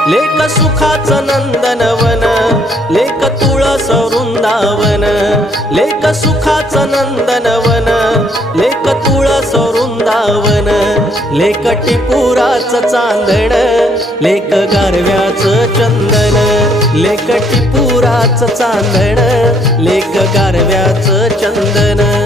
लेक सुखाचं नंदनवन, लेक तुळस वृंदावन, लेक सुखाचं नंदनवन, लेक तुळस वृंदावन, लेक टिपुराचं चांदण, लेक गारव्याचं चंदन, लेक टिपुराचं चांदण, लेक गारव्याचं चंदन।